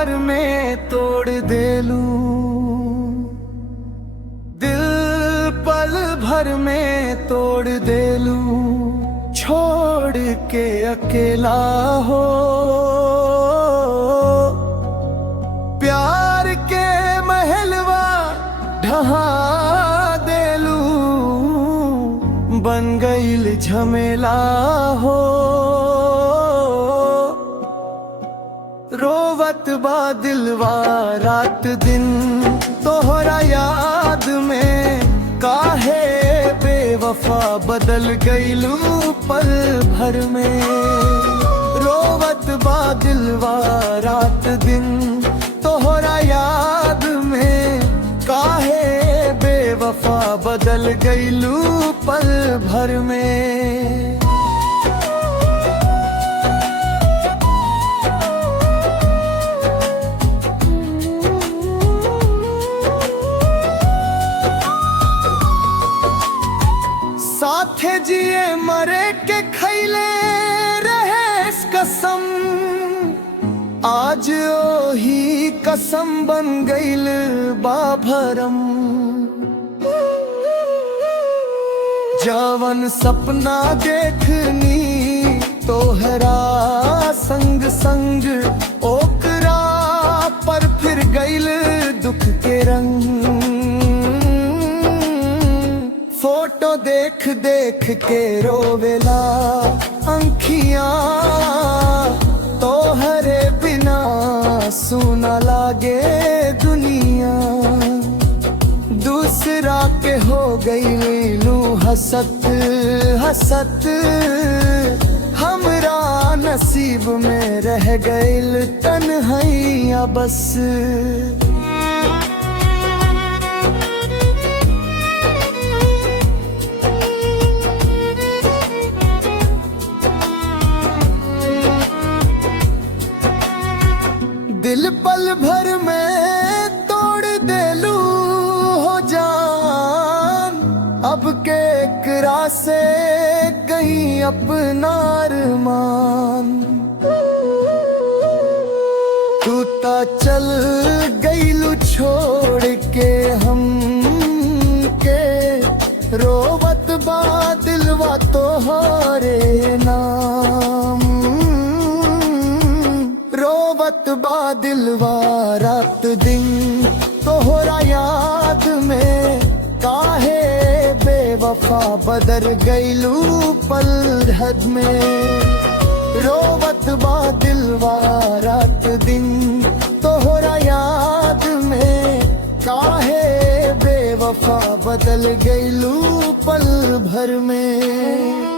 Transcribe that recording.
भर में तोड़ देलू, दिल पल भर में तोड़ देलू, छोड़ के अकेला हो। प्यार के महलवा ढहा देलू, बन गईल झमेला हो। रोवत बा दिलवा रात दिन तोहरा याद में, काहे बेवफा बदल गईलू पल भर में। रोवत बा दिलवा रात दिन तोहरा याद में, काहे बेवफा बदल गईलू पल भर में। साथे जिए मरे के खैले रहे कसम, आज ओही कसम बन गईल बाभरम। जवन सपना देखनी तोहरा संग संग, ओकरा पर फिर गईल दुख के रंग। फोटो देख देख के रोवेला अंखियां, तोहरे बिना सुना लागे दुनिया। दूसरा के हो गईलू हसत हसत, हमरा नसीब में रह गईल तन्हाइया बस। दिल पल भर में तोड़ देलू हो जान, अब के एकरा से कहीं अपना अरमान। तू ता चल गईलू छोड़ के हम के, रोवत बा दिलवा तोहरे नाम। रोवत बा दिलवा रात दिन तोहरा याद में, काहे बेवफा बदल गईलू पल हद में। रोवत बा दिलवा रात दिन तोहरा याद में, काहे बेवफा बदल गईलू पल भर में।